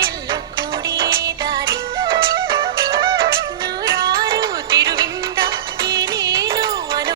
Look.